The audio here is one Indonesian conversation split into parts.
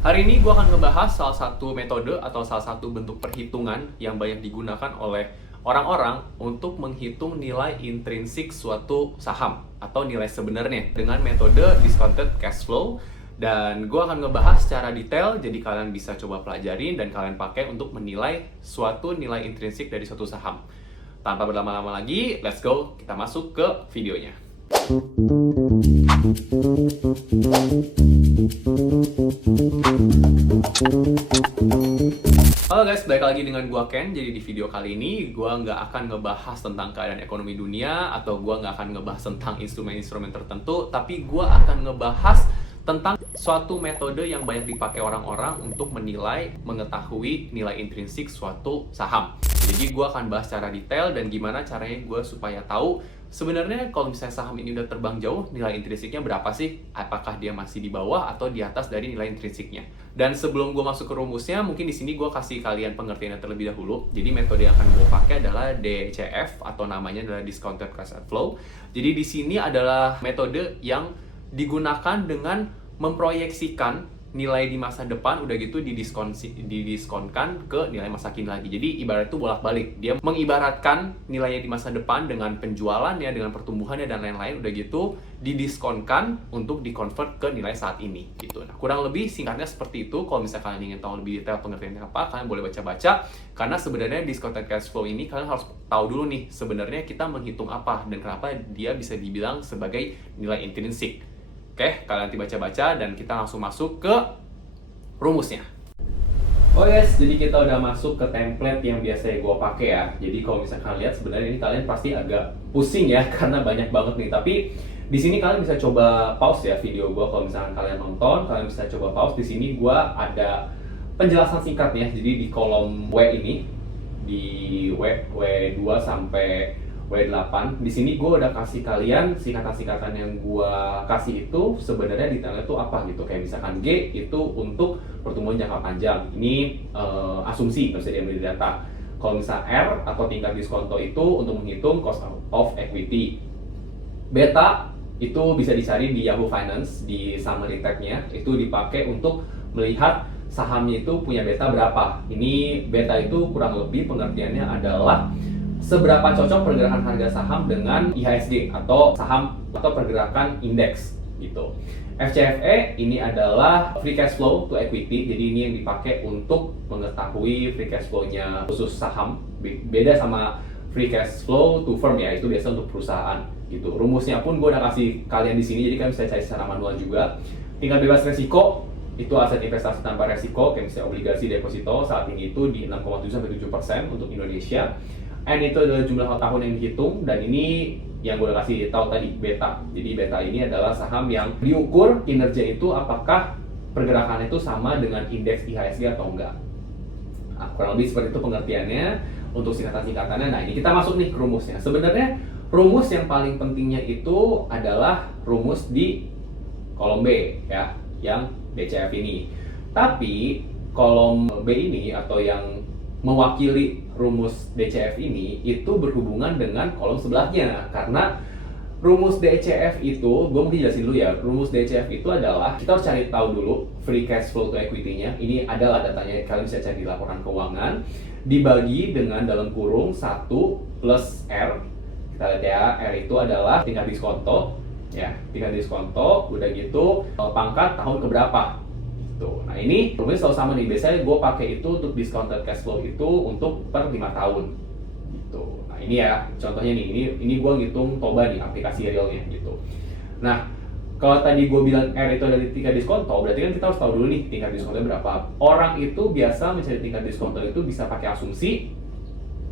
Hari ini gue akan ngebahas salah satu metode atau salah satu bentuk perhitungan yang banyak digunakan oleh orang-orang untuk menghitung nilai intrinsik suatu saham atau nilai sebenarnya dengan metode discounted cash flow. Dan gue akan ngebahas secara detail, jadi kalian bisa coba pelajarin dan kalian pakai untuk menilai suatu nilai intrinsik dari suatu saham. Tanpa berlama-lama lagi, let's go, kita masuk ke videonya. Halo guys, balik lagi dengan gua Ken. Jadi di video kali ini gua nggak akan ngebahas tentang keadaan ekonomi dunia atau gua nggak akan ngebahas tentang instrumen-instrumen tertentu, tapi gua akan ngebahas tentang suatu metode yang banyak dipakai orang-orang untuk menilai, mengetahui nilai intrinsik suatu saham. Jadi gue akan bahas secara detail dan gimana caranya gue supaya tahu sebenarnya kalau misalnya saham ini udah terbang jauh, nilai intrinsiknya berapa sih? Apakah dia masih di bawah atau di atas dari nilai intrinsiknya? Dan sebelum gue masuk ke rumusnya, mungkin di sini gue kasih kalian pengertiannya terlebih dahulu. Jadi metode yang akan gue pakai adalah DCF atau namanya adalah Discounted Cash Flow. Jadi di sini adalah metode yang digunakan dengan memproyeksikan nilai di masa depan udah gitu didiskonkan ke nilai masa kini lagi. Jadi ibarat itu bolak-balik. Dia mengibaratkan nilainya di masa depan dengan penjualannya, dengan pertumbuhannya dan lain-lain udah gitu didiskonkan untuk dikonvert ke nilai saat ini gitu. Nah, kurang lebih singkatnya seperti itu. Kalau misalnya kalian ingin tahu lebih detail pengertiannya apa, kalian boleh baca-baca karena sebenarnya discounted cash flow ini kalian harus tahu dulu nih sebenarnya kita menghitung apa dan kenapa dia bisa dibilang sebagai nilai intrinsik. Oke, kalian nanti baca-baca dan kita langsung masuk ke rumusnya. Oh yes, jadi kita udah masuk ke template yang biasa gue pakai ya. Jadi kalau misalkan kalian lihat sebenarnya ini kalian pasti agak pusing ya karena banyak banget nih. Tapi di sini kalian bisa coba pause ya video gue kalau misalkan kalian nonton, kalian bisa coba pause. Di sini gue ada penjelasan singkat ya. Jadi di kolom W ini di W2 sampai W8. Di sini gue udah kasih kalian singkatan-singkatan yang gue kasih itu sebenarnya detailnya itu apa gitu. Kayak misalkan G itu untuk pertumbuhan jangka panjang. Ini asumsi, nggak bisa diambil di data. Kalau misalnya R atau tingkat diskonto itu untuk menghitung cost of equity. Beta itu bisa dicari di Yahoo Finance di summary tab-nya. Itu dipakai untuk melihat sahamnya itu punya beta berapa. Ini beta itu kurang lebih pengertiannya adalah seberapa cocok pergerakan harga saham dengan IHSG atau saham atau pergerakan indeks gitu. FCFE ini adalah free cash flow to equity. Jadi ini yang dipakai untuk mengetahui free cash flow-nya khusus saham. Beda sama free cash flow to firm ya, itu biasa untuk perusahaan gitu. Rumusnya pun gue udah kasih kalian di sini, jadi kalian bisa cari secara manual juga. Tingkat bebas resiko itu aset investasi tanpa resiko, kayak misalnya obligasi deposito saat ini itu di 6,7 sampai 7% untuk Indonesia. N itu adalah jumlah tahun yang dihitung, dan ini yang gue kasih tahu tadi beta. Jadi beta ini adalah saham yang diukur kinerja itu apakah pergerakannya itu sama dengan indeks IHSG atau enggak. Nah, kurang lebih seperti itu pengertiannya untuk singkatan-singkatannya. Nah, ini kita masuk nih ke rumusnya. Sebenarnya rumus yang paling pentingnya itu adalah rumus di kolom B ya, yang DCF ini. Tapi kolom B ini atau yang mewakili rumus DCF ini itu berhubungan dengan kolom sebelahnya, karena rumus DCF itu, gue mungkin jelasin dulu ya. Rumus DCF itu adalah kita harus cari tahu dulu free cash flow to equity-nya. Ini adalah datanya, kalian bisa cari di laporan keuangan, dibagi dengan dalam kurung 1 plus R. Kita lihat ya, R itu adalah tingkat diskonto ya, tingkat diskonto udah gitu pangkat tahun keberapa. Nah, ini rumusnya selalu sama nih. Biasanya gue pakai itu untuk discounted cash flow itu untuk per 5 tahun gitu. Nah, ini ya contohnya nih. Ini gue ngitung Toba nih, aplikasi realnya gitu. Nah, kalau tadi gue bilang R itu dari tingkat diskonto, berarti kan kita harus tahu dulu nih tingkat diskonto berapa. Orang itu biasa mencari tingkat diskonto itu bisa pakai asumsi,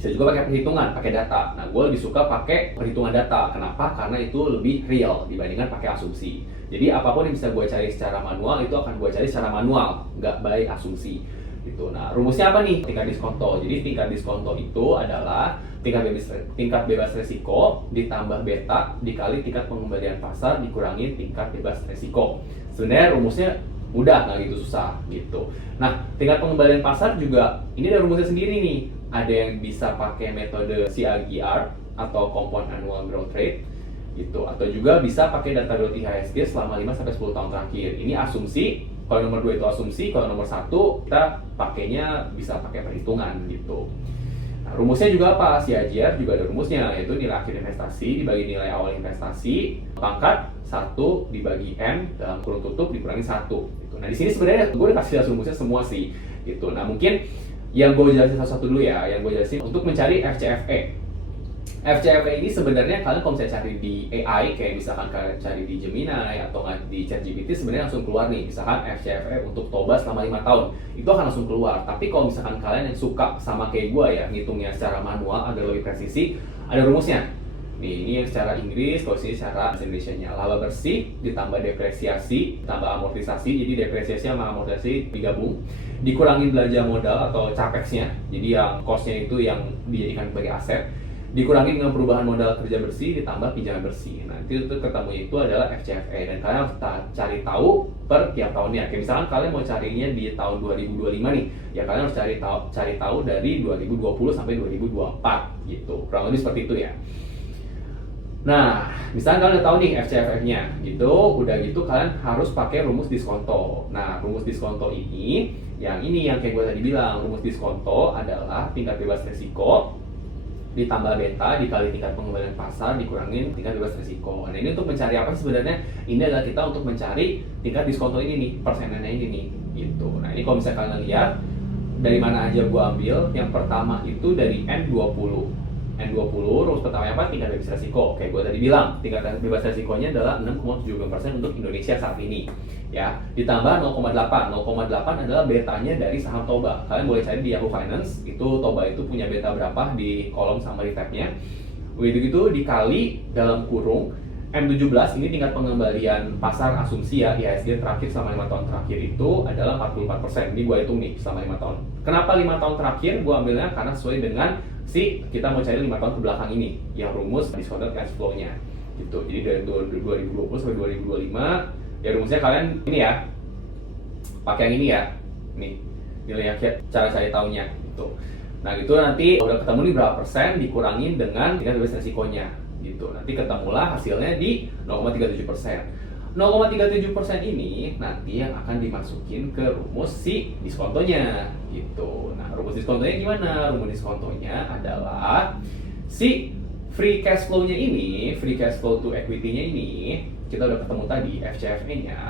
bisa juga pakai perhitungan, pakai data. Nah, gue lebih suka pakai perhitungan data. Kenapa? Karena itu lebih real dibandingkan pakai asumsi. Jadi apapun yang bisa gue cari secara manual itu akan gue cari secara manual, nggak by asumsi gitu. Nah, rumusnya apa nih? Tingkat diskonto. Jadi tingkat diskonto itu adalah tingkat bebas resiko ditambah beta dikali tingkat pengembalian pasar dikurangi tingkat bebas resiko. Sebenarnya rumusnya mudah, nggak gitu susah gitu. Nah, tingkat pengembalian pasar juga ini ada rumusnya sendiri nih. Ada yang bisa pakai metode CAGR atau Compound Annual Growth Rate gitu, atau juga bisa pakai data growth IHSG selama 5 sampai 10 tahun terakhir. Ini asumsi Kalau nomor 2 itu asumsi, kalau nomor 1 kita pakainya bisa pakai perhitungan gitu. Nah, rumusnya juga apa? CAGR juga ada rumusnya, yaitu nilai akhir investasi dibagi nilai awal investasi pangkat 1 dibagi N dalam kurung tutup dikurangi 1 gitu. Nah, di sini sebenarnya gue udah kasih rumusnya semua sih gitu. Nah, mungkin yang gue jelasin satu-satu dulu ya, yang gue jelasin untuk mencari FCFE. FCFE ini sebenarnya kalian kalau misalnya cari di AI, kayak misalkan kalian cari di Gemini atau di ChatGPT, sebenarnya langsung keluar nih, misalkan FCFE untuk toba selama 5 tahun, itu akan langsung keluar. Tapi kalau misalkan kalian yang suka sama kayak gue ya, ngitungnya secara manual agar lebih presisi, ada rumusnya. Nih, ini yang secara Inggris, kalau sini secara bahasa Indonesianya. Laba bersih ditambah depresiasi, tambah amortisasi, jadi depresiasi sama amortisasi digabung, dikurangin belanja modal atau capexnya, jadi yang costnya itu yang dijadikan sebagai aset, dikurangi dengan perubahan modal kerja bersih ditambah pinjaman bersih. Nah, itu ketemu itu adalah FCFE, dan kalian harus cari tahu per tiap tahunnya. Kayak misalkan kalian mau carinya di tahun 2025 nih, ya kalian harus cari tahu dari 2020 sampai 2024 gitu. Kurang lebih seperti itu ya. Nah, misalnya kalian udah tahu nih FCFE-nya gitu, udah gitu kalian harus pakai rumus diskonto. Nah, rumus diskonto ini yang kayak gue tadi bilang, rumus diskonto adalah tingkat bebas risiko ditambah beta dikali tingkat pengembalian pasar dikurangin tingkat bebas risiko. Nah, ini untuk mencari apa sih sebenarnya? Ini adalah kita untuk mencari tingkat diskonto ini nih, persenannya ini nih gitu. Nah, ini kalau misalnya kalian lihat dari mana aja gua ambil, yang pertama itu dari N20. N20 rumus pertamanya apa? Tingkat bebas risiko. Kayak gua tadi bilang, tingkat bebas risikonya adalah 6,75% untuk Indonesia saat ini. Ya, ditambah 0,8. 0,8 adalah betanya dari saham Toba. Kalian boleh cari di Yahoo Finance, itu Toba itu punya beta berapa di kolom summary tab-nya. Begitu dikali dalam kurung M17, ini tingkat pengembalian pasar asumsi ya, IHSG terakhir selama 5 tahun terakhir itu adalah 44%. Ini gue hitung nih selama 5 tahun. Kenapa 5 tahun terakhir? Gue ambilnya karena sesuai dengan kita mau cari 5 tahun ke belakang ini, yang rumus discounted cash flow-nya gitu. Jadi dari 2020 sampai 2025, ya rumusnya kalian ini ya, pakai yang ini ya, nih nilai akhir, cara cari tahunya gitu. Nah gitu nanti udah ketemu nih berapa persen dikurangin dengan tingkat bebas resikonya gitu. Nanti ketemulah hasilnya di 0,37%. 0,37% ini nanti yang akan dimasukin ke rumus si diskontonya gitu. Nah, rumus diskontonya gimana? Rumus diskontonya adalah si free cash flow-nya ini, free cash flow to equity-nya ini, kita udah ketemu tadi FCFE-nya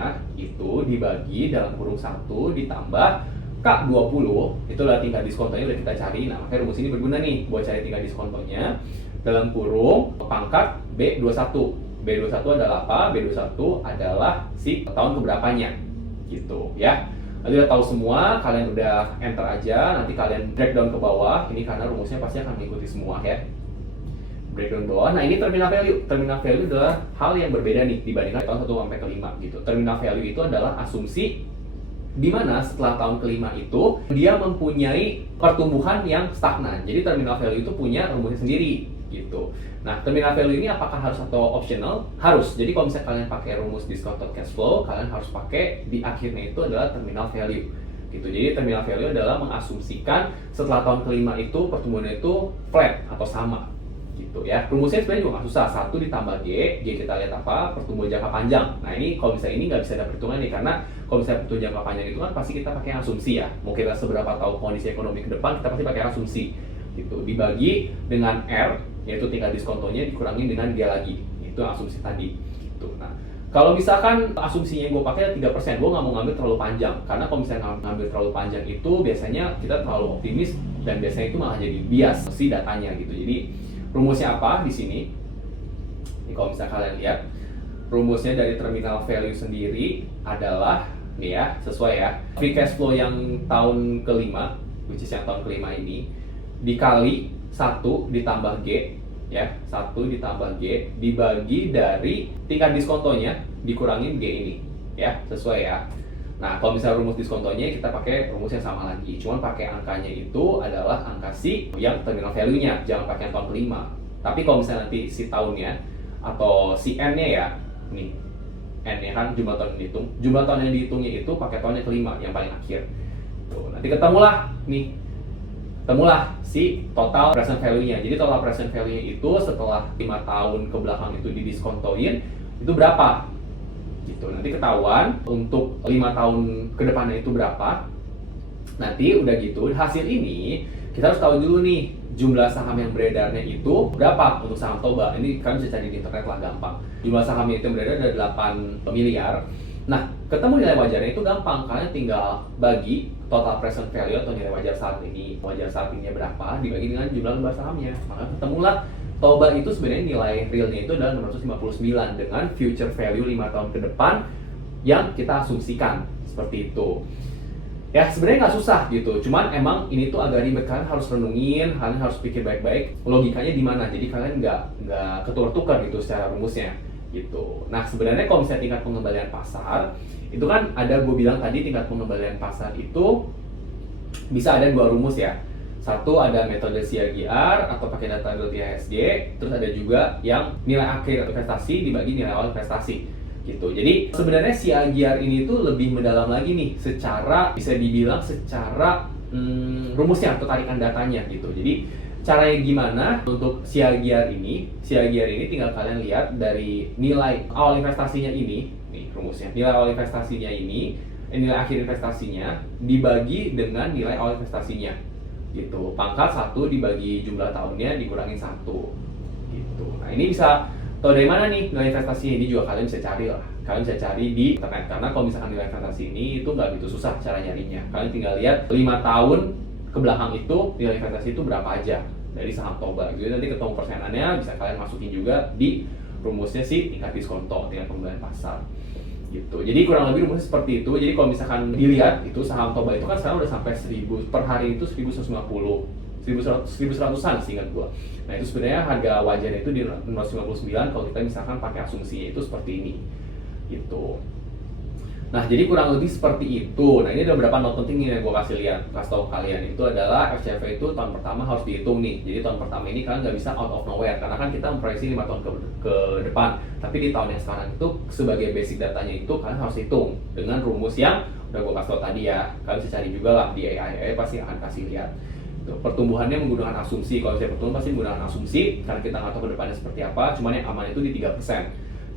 itu dibagi dalam kurung 1 ditambah K20, itu adalah tingkat diskontonya udah kita cari. Nah, makanya rumus ini berguna nih buat cari tingkat diskontonya dalam kurung pangkat B21. B21 adalah apa? B21 adalah si tahun keberapanya gitu ya. Nanti udah tahu semua, kalian udah enter aja, nanti kalian breakdown ke bawah. Ini karena rumusnya pasti akan mengikuti semua ya. Breakdown bawah. Nah, ini terminal value. Terminal value adalah hal yang berbeda nih dibandingkan tahun 1 sampai ke-5 gitu. Terminal value itu adalah asumsi di mana setelah tahun ke-5 itu dia mempunyai pertumbuhan yang stagnan. Jadi terminal value itu punya rumusnya sendiri gitu. Nah, terminal value ini apakah harus atau optional? Harus. Jadi kalau misalnya kalian pakai rumus discounted cash flow, kalian harus pakai di akhirnya itu adalah terminal value gitu. Jadi terminal value adalah mengasumsikan setelah tahun ke-5 itu pertumbuhannya itu flat atau sama gitu ya. Rumusnya sebenarnya juga nggak susah. 1 ditambah G kita lihat apa? Pertumbuhan jangka panjang. Nah, ini kalau misalnya ini nggak bisa ada perhitungan nih, karena kalau misalnya pertumbuhan jangka panjang itu kan pasti kita pakai asumsi ya. Mau kita seberapa tahu kondisi ekonomi ke depan, kita pasti pakai asumsi gitu. Dibagi dengan R, yaitu tingkat diskontonya, dikurangi dengan G lagi. Itu asumsi tadi gitu. Nah, kalau misalkan asumsinya yang gue pakai 3%, gue nggak mau ngambil terlalu panjang. Karena kalau misalnya ngambil terlalu panjang itu biasanya kita terlalu optimis dan biasanya itu malah jadi bias si datanya gitu. Jadi rumusnya apa di sini? Ini kalau misalnya kalian lihat, rumusnya dari terminal value sendiri adalah nih ya, sesuai ya. Free cash flow yang tahun ke-5, which is yang tahun ke-5 ini, dikali 1 ditambah G ya, 1 ditambah G dibagi dari tingkat diskontonya dikurangin G ini ya, sesuai ya. Nah, kalau misalnya rumus diskontonya kita pakai rumus yang sama lagi, cuman pakai angkanya itu adalah angka si yang terminal value-nya, jangan pakai yang tahun ke-5. Tapi kalau misalnya nanti si tahunnya atau si N-nya ya, nih N-nya kan jumlah tahun yang dihitung, jumlah tahun yang dihitungnya itu pakai tahun yang ke-5 yang paling akhir tuh. Nanti ketemulah si total present value-nya. Jadi total present value-nya itu setelah 5 tahun ke belakang itu didiskontoin, itu berapa? gitu. Nanti ketahuan untuk 5 tahun ke depannya itu berapa. Nanti udah gitu hasil ini kita harus tahu dulu nih jumlah saham yang beredarnya itu berapa untuk saham Toba. Ini kalian bisa cari di internet lah, gampang. Jumlah sahamnya itu yang beredar ada 8 miliar. Nah, ketemu nilai wajarnya itu gampang. Kalian tinggal bagi total present value atau nilai wajar saat ini. Wajar saat ini berapa dibagi dengan jumlah sahamnya. Maka ketemulah Toba itu sebenarnya nilai realnya itu adalah 659 dengan future value 5 tahun ke depan yang kita asumsikan seperti itu. Ya sebenarnya nggak susah gitu, cuman emang ini tuh agak ribet, kalian harus renungin, kalian harus pikir baik-baik logikanya di mana, jadi kalian nggak ketukar-tukar gitu secara rumusnya gitu. Nah sebenarnya kalau misalnya tingkat pengembalian pasar itu kan ada, gue bilang tadi tingkat pengembalian pasar itu bisa ada 2 rumus ya. Satu ada metode CAGR atau pakai data IHSG, terus ada juga yang nilai akhir investasi dibagi nilai awal investasi gitu. Jadi sebenarnya CAGR ini tuh lebih mendalam lagi nih, secara bisa dibilang secara rumusnya atau tarikan datanya gitu. Jadi caranya gimana untuk CAGR ini? CAGR ini tinggal kalian lihat dari nilai awal investasinya ini, nih rumusnya. Nilai awal investasinya ini, nilai akhir investasinya dibagi dengan nilai awal investasinya gitu. Pangkat 1 dibagi jumlah tahunnya dikurangin 1 gitu. Nah ini bisa tahu dari mana nih nilai investasi ini, juga kalian bisa cari lah. Kalian bisa cari di internet, karena kalau misalkan nilai investasi ini itu nggak begitu susah cara nyarinya. Kalian tinggal lihat 5 tahun ke belakang itu nilai investasi itu berapa aja dari saham Toba gitu. Nanti ketemu persenannya, bisa kalian masukin juga di rumusnya sih tingkat diskonto, tingkat pengembalian pasar gitu. Jadi kurang lebih rumusnya seperti itu. Jadi kalau misalkan dilihat itu saham Toba itu kan sekarang udah sampai 1000 per hari itu 1150, 1100-an sih ingat gua. Nah itu sebenarnya harga wajarnya itu di 659 kalau kita misalkan pakai asumsinya itu seperti ini gitu. Nah jadi kurang lebih seperti itu. Nah ini ada beberapa note penting nih yang gua kasih tahu kalian, itu adalah FCFA itu tahun pertama harus dihitung nih. Jadi tahun pertama ini kalian nggak bisa out of nowhere, karena kan kita memproyeksi 5 tahun ke depan. Tapi di tahun yang sekarang itu sebagai basic datanya itu kalian harus hitung dengan rumus yang udah gua kasih tahu tadi ya. Kalian bisa cari juga lah di AI pasti akan kasih lihat. Pertumbuhannya menggunakan asumsi. Kalau saya pertumbuhan pasti menggunakan asumsi karena kita nggak tahu ke depannya seperti apa. Cuman yang aman itu di 3%.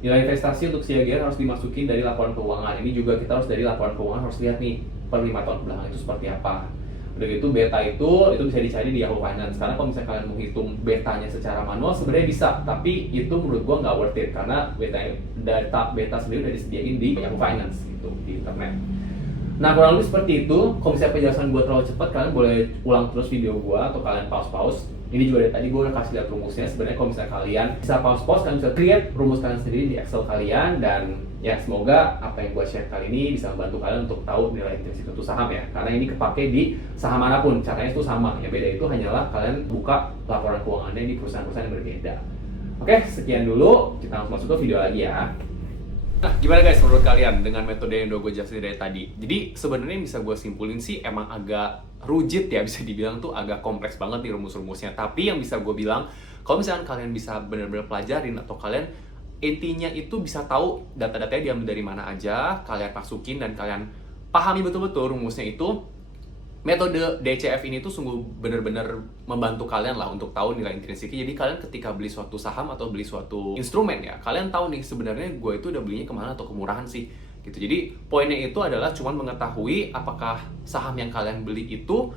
Nilai investasi untuk CAGR harus dimasukin dari laporan keuangan. Ini juga kita harus dari laporan keuangan harus lihat nih per 5 tahun ke belakang itu seperti apa. Udah gitu beta itu bisa dicari di Yahoo Finance. Karena kalau misalnya kalian menghitung betanya secara manual sebenarnya bisa, tapi itu menurut gua nggak worth it karena data beta sendiri udah disediain di Yahoo Finance gitu di internet. Nah kurang lebih seperti itu. Kalau misalnya penjelasan gue terlalu cepat, kalian boleh ulang terus video gue atau kalian pause. Ini juga dari tadi gue udah kasih lihat rumusnya. Sebenarnya kalau misalnya kalian bisa pause, kalian bisa create rumus kalian sendiri di Excel kalian. Dan ya semoga apa yang gue share kali ini bisa membantu kalian untuk tahu nilai intrinsik itu saham ya. Karena ini kepake di saham manapun, caranya itu sama. Yang beda itu hanyalah kalian buka laporan keuangannya di perusahaan-perusahaan yang berbeda. Oke, sekian dulu. Kita langsung masuk ke video lagi ya. Nah, gimana guys menurut kalian dengan metode yang udah gue jelasin dari tadi? Jadi sebenarnya bisa gue simpulin sih emang agak rujit ya, bisa dibilang tuh agak kompleks banget nih rumus-rumusnya. Tapi yang bisa gue bilang, kalau misalkan kalian bisa benar-benar pelajarin atau kalian intinya itu bisa tahu data-datanya diambil dari mana aja, kalian masukin dan kalian pahami betul-betul rumusnya itu, metode DCF ini tuh sungguh benar-benar membantu kalian lah untuk tahu nilai intrinsiknya. Jadi kalian ketika beli suatu saham atau beli suatu instrumen ya, kalian tahu nih sebenarnya gue itu udah belinya kemana atau kemurahan sih gitu. Jadi poinnya itu adalah cuman mengetahui apakah saham yang kalian beli itu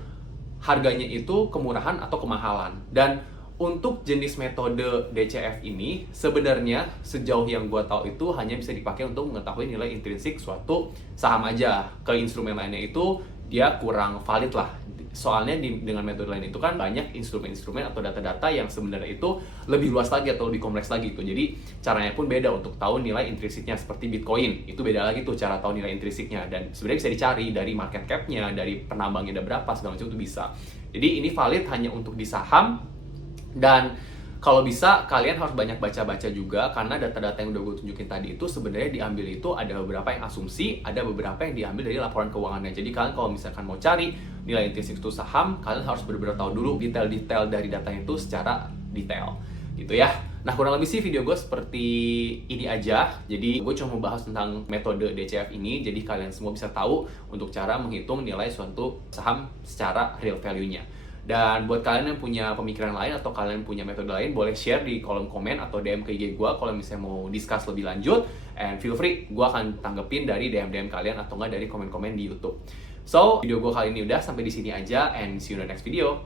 harganya itu kemurahan atau kemahalan. Dan untuk jenis metode DCF ini sebenarnya sejauh yang gue tahu itu hanya bisa dipakai untuk mengetahui nilai intrinsik suatu saham aja. Ke instrumen lainnya itu dia kurang valid lah. Soalnya dengan metode lain itu kan banyak instrumen-instrumen atau data-data yang sebenarnya itu lebih luas lagi atau lebih kompleks lagi gitu. Jadi caranya pun beda untuk tahu nilai intrinsiknya. Seperti Bitcoin, itu beda lagi tuh cara tahu nilai intrinsiknya. Dan sebenarnya bisa dicari dari market cap-nya, dari penambangnya ada berapa, segala macam itu bisa. Jadi ini valid hanya untuk di saham. Dan kalau bisa kalian harus banyak baca-baca juga, karena data-data yang udah gue tunjukin tadi itu sebenarnya diambil itu ada beberapa yang asumsi, ada beberapa yang diambil dari laporan keuangannya. Jadi kalian kalau misalkan mau cari nilai intrinsik itu saham, kalian harus benar-benar tahu dulu detail-detail dari datanya itu secara detail gitu ya. Nah kurang lebih sih video gue seperti ini aja. Jadi gue cuma membahas tentang metode DCF ini, jadi kalian semua bisa tahu untuk cara menghitung nilai suatu saham secara real value-nya. Dan buat kalian yang punya pemikiran lain atau kalian punya metode lain, boleh share di kolom komen atau DM ke IG gue kalau misalnya mau discuss lebih lanjut. And feel free, gue akan tanggepin dari DM-DM kalian atau nggak dari komen-komen di YouTube. So, video gue kali ini udah sampai di sini aja, and see you in the next video.